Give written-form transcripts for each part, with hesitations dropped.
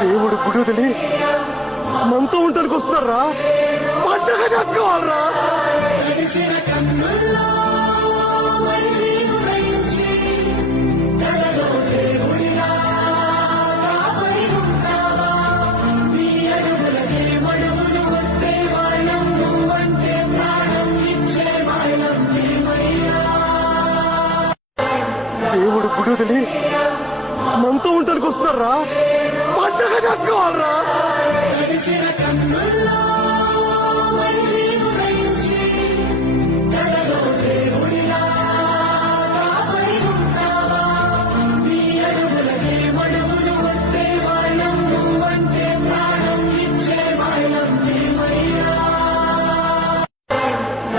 దేవుడు గుడి మనతో ఉండడానికి వస్తున్నారా? పంచగా చేసుకోవాలరా? దేవుడు గుడి మనతో ఉండడానికి వస్తున్నారా? పంచగా చేసుకోవాలరా?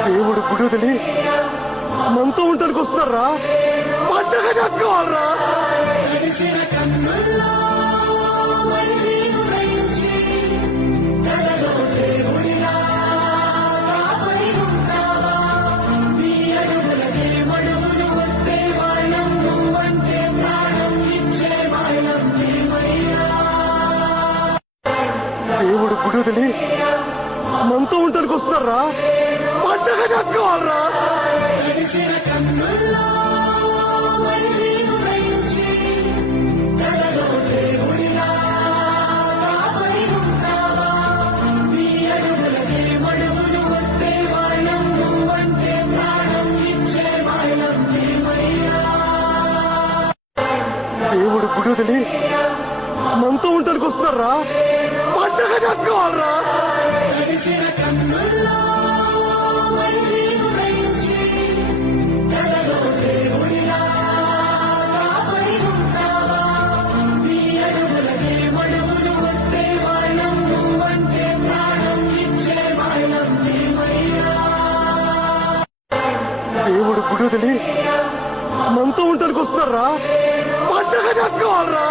దేవుడు గుడి మనతో ఉండడానికి వస్తున్నారా? పంచగా చేసుకోవాలరా? దేవుడు గుడి మనతో ఉండడానికి వస్తున్నారా? పంచగా చేసుకోవాలరా? దేవుడు గుడి మనతో ఉండడానికి వస్తున్నారా? పంచగా చేసుకోవాలరా? దేవుడు గుడి మనతో ఉండడానికి వస్తున్నారా? పంచగా చేసుకోవాలరా?